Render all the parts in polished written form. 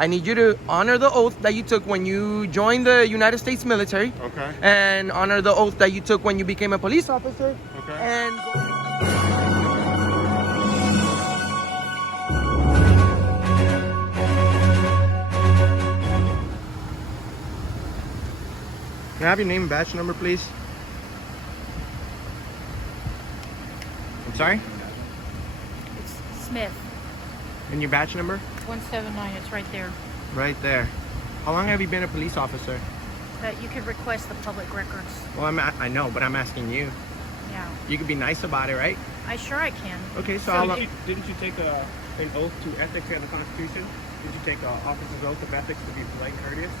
I need you to honor the oath that you took when you joined the United States military. Okay. And honor the oath that you took when you became a police officer. Okay. And can I have your name and badge number, please? I'm sorry? It's Smith, And your badge number? 179, it's right there. Right there. How long have you been a police officer? But you could request the public records. Well, I know, but I'm asking you. Yeah, You could be nice about it, right? I can. Okay, so So how didn't you take an oath to ethics and the Constitution? Did you take an officer's oath of ethics to be polite and courteous?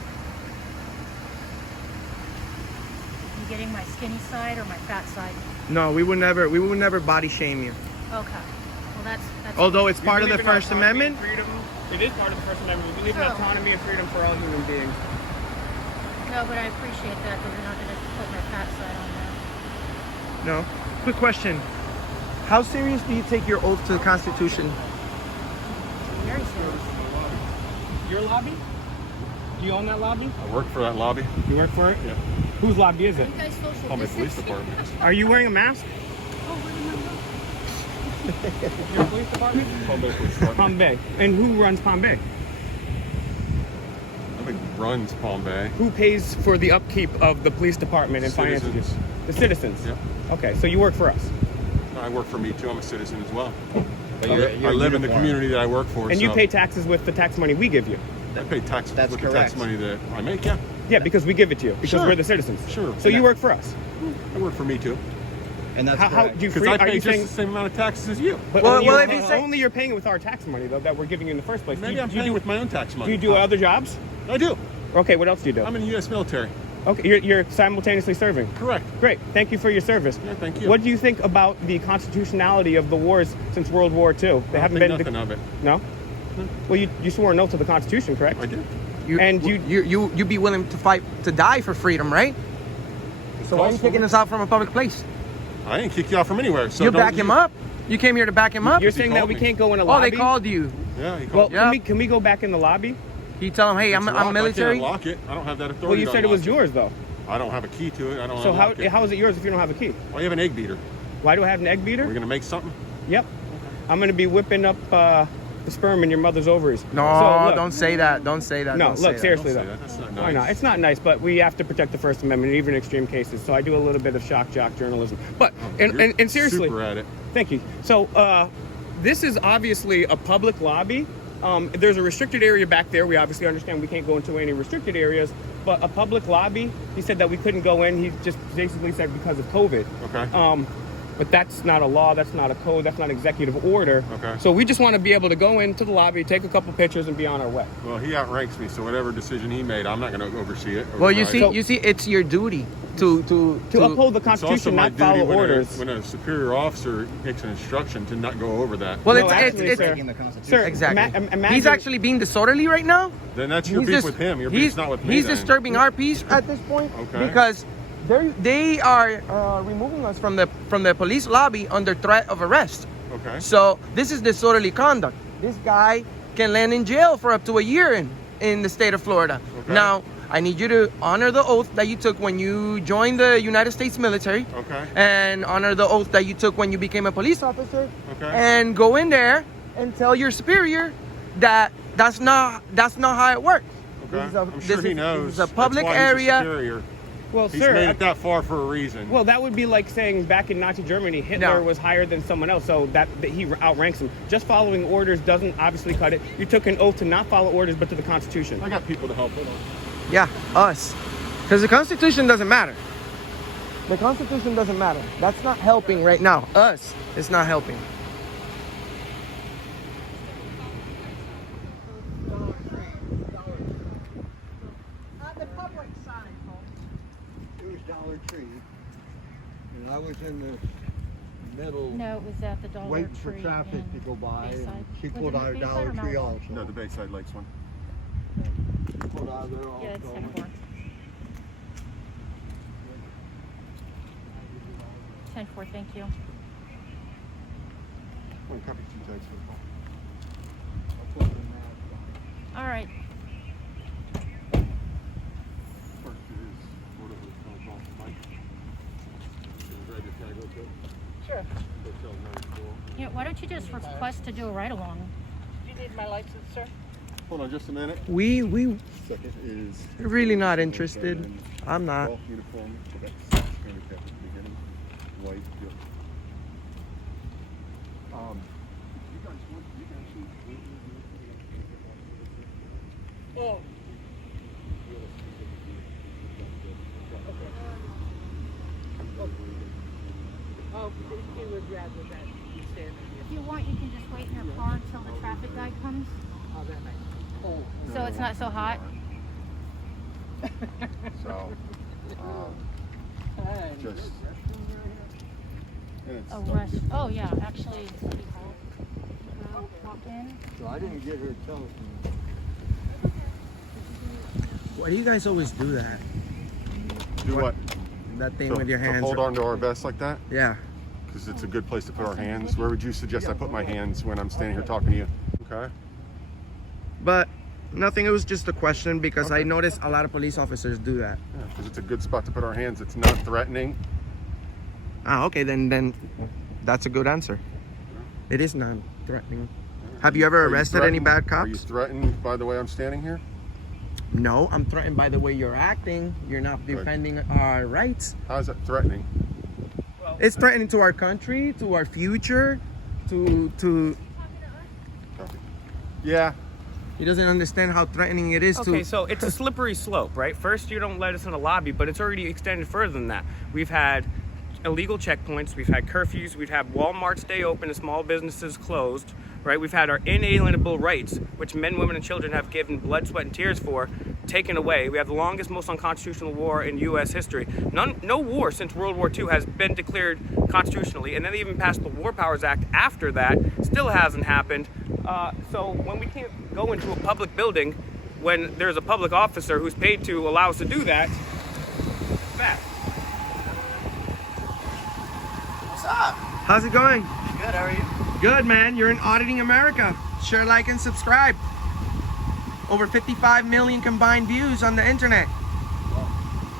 You getting my skinny side or my fat side? No, we would never body shame you. Okay. Well, that's Although it's part of We the believe in First autonomy Amendment. and freedom. It is part of the First Amendment. We believe in True. autonomy and freedom for all human beings. No, but I appreciate that you're not going to put my fat side on there. No. Quick question. How serious do you take your oath to the Constitution? Very serious. Your lobby? Do you own that lobby? I work for that lobby. You work for it? Yeah. Whose lobby is it? You guys social Palm Bay Police distance? Department. Are you wearing a mask? Your police department? Palm Bay Police Department. Palm Bay. And who runs Palm Bay? Nobody runs Palm Bay. Who pays for the upkeep of the police department and finances? Citizens. The citizens. Yeah. Okay, so you work for us. I work for me too. I'm a citizen as well. But I you're live in the uniform. community that I work for. And you so pay taxes with the tax money we give you. I pay tax That's with the tax correct. money that I make. Yeah. Yeah, because we give it to you. Because Sure. we're the citizens. Sure. So you work for us. I work for me too. And that's How correct. do you Because free? I Are pay you just saying? the same amount of taxes as you. But Well, only, well, you're, if you say- only you're paying with our tax money though that we're giving you in the first place. Maybe do I'm you, do paying you do, with my own tax money. do you do other jobs? I do. Okay, what else do you do? I'm in the U.S. military. Okay, you're simultaneously serving. Correct. Great, thank you for your service. Yeah, thank you. What do you think about the constitutionality of the wars since World War II? They I don't haven't think been nothing of it. no. Well, you swore an oath to the Constitution, correct? I did. And you'd be willing to fight to die for freedom, right? So why are you possible. kicking us out from a public place? I didn't kick you out from anywhere. So You don't back him up. You came here to back him up. You're saying that called we me. can't go in a Oh, lobby? they called you. Yeah, he Well, called. Yeah. can we go back in the lobby? You tell him, hey, It's I'm locked. military. I can't lock it. I don't have that authority. Well, you to said it was unlock yours though. I don't have a key to it. I don't. So unlock it. how is it yours if you don't have a key? Well, you have an egg beater. Why do I have an egg beater? We're gonna make something. Yep. I'm gonna be whipping up the sperm in your mother's ovaries. No, So, look, don't say that. Don't say that. No, Don't say look, that. seriously Don't say though. that. That's not nice. Why not? It's not nice, but we have to protect the First Amendment, even in extreme cases. So I do a little bit of shock jock journalism. But You're and seriously, super at it. thank you. So this is obviously a public lobby. There's a restricted area back there. We obviously understand we can't go into any restricted areas, but a public lobby. He said that we couldn't go in. He just basically said because of COVID. Okay. But that's not a law, that's not a code, that's not executive order. Okay. So we just want to be able to go into the lobby, take a couple pictures, and be on our way. Well, he outranks me, so whatever decision he made, I'm not going to oversee it. Well, you override see, it. it's your duty to uphold the It's also Constitution, my not duty follow when orders. when a superior officer makes an instruction to not go over that. Well, No, it's actually, it's sir. Taking the Constitution. Sir, exactly. imagine, He's actually being disorderly right now. Then that's your He's beef just- with him. Your he's- beef's not with me. He's then. disturbing our peace at this point Okay. because they are removing us from the police lobby under threat of arrest. Okay. So this is disorderly conduct. This guy can land in jail for up to a year in the state of Florida. Okay. Now, I need you to honor the oath that you took when you joined the United States military. Okay. And honor the oath that you took when you became a police officer. Okay. And go in there and tell your superior that that's not how it works. Okay. This is a- I'm sure this he is- knows. this is a public That's why he's a area. superior. well, He's sir, made it that far for a reason. well, that would be like saying back in Nazi Germany, Hitler No. was higher than someone else, so that he outranks him. Just following orders doesn't obviously cut it. You took an oath to not follow orders, but to the Constitution. I got people to help. Hold on. Yeah, us. Because the Constitution doesn't matter. The Constitution doesn't matter. That's not helping right now. Us, it's not helping. It was Dollar Tree, and I was in the middle No, it was at the Dollar waiting Tree. for traffic in to go by, Bayside. and she Was pulled it out of Bayside Dollar or Tree Mount also. No, the Bayside Lakes one. She pulled out of there also. Yeah, it's 10-4. 10-4, thank you. One copy, two tags for the call. That's what the math was. All right. Why don't you just request to do a ride along? Do you need my license, sir? Hold on just a minute. We Second is really not interested. I'm not. golf uniform. So that's handicap at the beginning. White. Yep. You guys Oh, oh, he would rather that you stand If you want, you can just wait in your car until the traffic guy comes, Oh, that nice. so it's not so hot. So, just. And it's A rush. Oh yeah, actually, it's pretty cold. Walk in. So I didn't get her telephone. Why do you guys always do that? do what? That thing So- with your so hands. hold on to our vest like that, Yeah. because it's a good place to put our hands. Where would you suggest I put my hands when I'm standing here talking to you? Okay. But nothing. It was just a question because I Okay. noticed a lot of police officers do that. Yeah, because it's a good spot to put our hands. It's not threatening. Ah, okay. Then that's a good answer. It is non-threatening. Have you ever Are you arrested any threatened? bad Are you cops? threatened by the way I'm standing here? No, I'm threatened by the way you're acting. You're not Good. defending our rights. How is that threatening? It's threatening to our country, to our future, to. Copy. Yeah. He doesn't understand how threatening it is Okay, to. so it's a slippery slope, right? First, you don't let us in the lobby, but it's already extended further than that. We've had illegal checkpoints, we've had curfews, we've had Walmart stay open and small businesses closed, right? We've had our inalienable rights, which men, women, and children have given blood, sweat, and tears for, taken away. We have the longest, most unconstitutional war in U.S. history. No war since World War II has been declared constitutionally, and then they even passed the War Powers Act after that. Still hasn't happened. So when we can't go into a public building when there's a public officer who's paid to allow us to do that, bad. How's it going? Good, how are you? Good, man. You're in Auditing America. Share, like, and subscribe. Over 55 million combined views on the internet.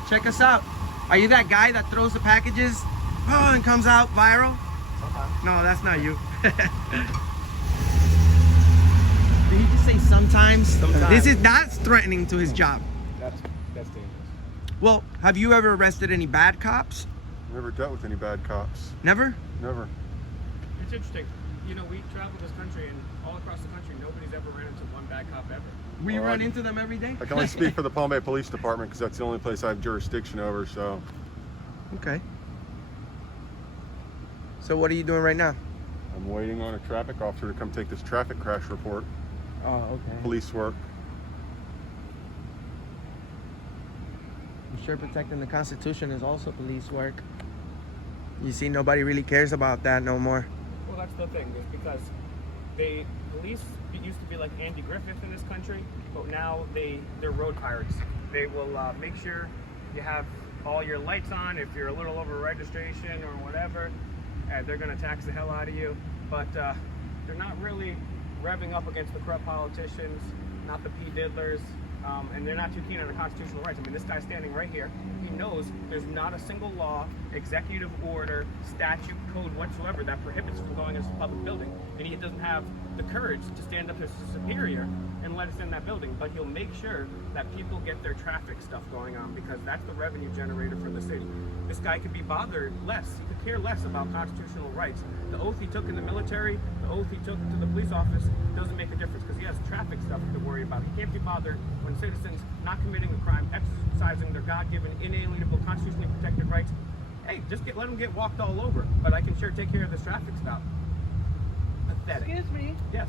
Check us out. Are you that guy that throws the packages and comes out viral? Sometimes. No, that's not you. Did he just say sometimes? Sometimes. That's threatening to his job. That's dangerous. Well, have you ever arrested any bad cops? Never dealt with any bad cops. Never? Never. It's interesting. You know, we travel this country, and all across the country, nobody's ever ran into one bad cop ever. We Well, run I- into them every day? I can only speak for the Palm Bay Police Department because that's the only place I have jurisdiction over. So Okay. So what are you doing right now? I'm waiting on a traffic officer to come take this traffic crash report. Oh, okay. Police work. I'm sure protecting the Constitution is also police work. You see, nobody really cares about that no more. Well, that's the thing, is because police used to be like Andy Griffith in this country, but now they're road pirates. They will make sure you have all your lights on if you're a little over registration or whatever. They're going to tax the hell out of you, but they're not really revving up against the corrupt politicians, not the P. Diddlers, and they're not too keen on the constitutional rights. I mean, this guy's standing right here. He knows there's not a single law, executive order, statute, code whatsoever that prohibits from going into a public building. And he doesn't have the courage to stand up to his superior and let us in that building. But he'll make sure that people get their traffic stuff going on because that's the revenue generator for the city. This guy could be bothered less. He could care less about constitutional rights. The oath he took in the military, the oath he took to the police office doesn't make a difference because he has traffic stuff to worry about. He can't be bothered when citizens not committing a crime, exercising their God-given, inalienable, constitutionally protected rights. Hey, just let them get walked all over, but I can sure take care of this traffic stop. Pathetic. Excuse me, Yes.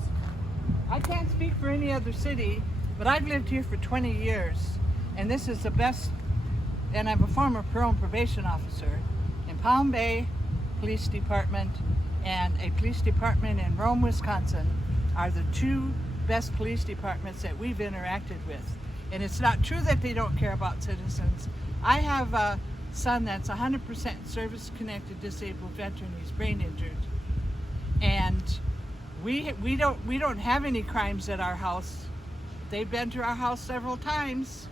I can't speak for any other city, but I've lived here for 20 years, and this is the best, and I'm a former parole and probation officer in Palm Bay Police Department and a police department in Rome, Wisconsin are the two best police departments that we've interacted with. And it's not true that they don't care about citizens. I have a son that's 100% service-connected disabled veteran. He's brain injured, and we don't have any crimes at our house. They've been to our house several times.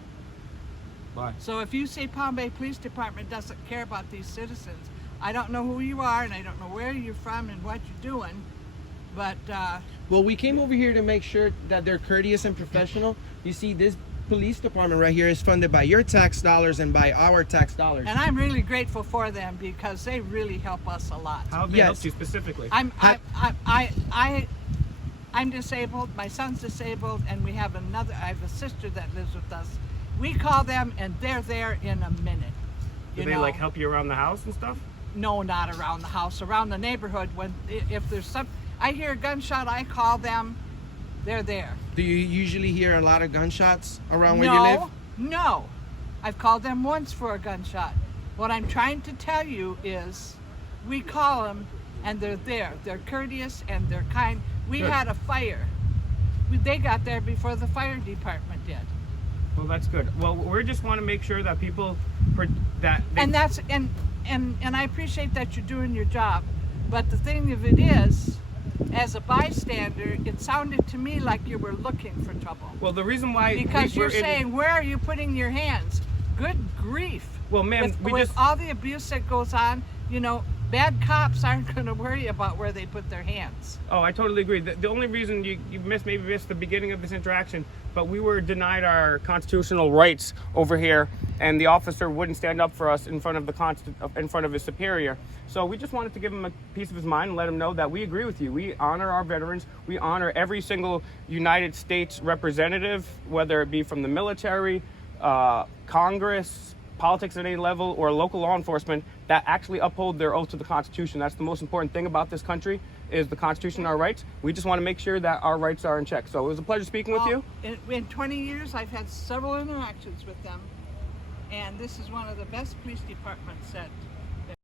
Why? So if you say Palm Bay Police Department doesn't care about these citizens, I don't know who you are and I don't know where you're from and what you're doing, But Well, we came over here to make sure that they're courteous and professional. You see, this police department right here is funded by your tax dollars and by our tax dollars. and I'm really grateful for them because they really help us a lot. How have they Yes. helped you specifically? I'm disabled. My son's disabled, and I have a sister that lives with us. We call them, and they're there in a minute. Do You they know? like help you around the house and stuff? No, not around the house, around the neighborhood. If there's I hear a gunshot, I call them. They're there. Do you usually hear a lot of gunshots around where no, you live? No, I've called them once for a gunshot. What I'm trying to tell you is, we call them, and they're there. They're courteous and they're kind. We Good. had a fire. They got there before the fire department did. Well, that's good. Well, we just want to make sure that people And that's and I appreciate that you're doing your job, but the thing of it is, as a bystander, it sounded to me like you were looking for trouble well, the reason why because we're you're saying, "Where are you putting your hands?" Good grief! Well, ma'am, with all the abuse that goes on, you know, bad cops aren't going to worry about where they put their hands. Oh, I totally agree. The only reason you maybe missed the beginning of this interaction, but we were denied our constitutional rights over here, and the officer wouldn't stand up for us in front of his superior. So we just wanted to give him a piece of his mind and let him know that we agree with you. We honor our veterans. We honor every single United States representative, whether it be from the military, Congress, politics at any level, or local law enforcement that actually uphold their oath to the Constitution. That's the most important thing about this country, is the Constitution and our rights. We just want to make sure that our rights are in check. So it was a pleasure speaking with you. In 20 years, I've had several interactions with them, and this is one of the best police departments that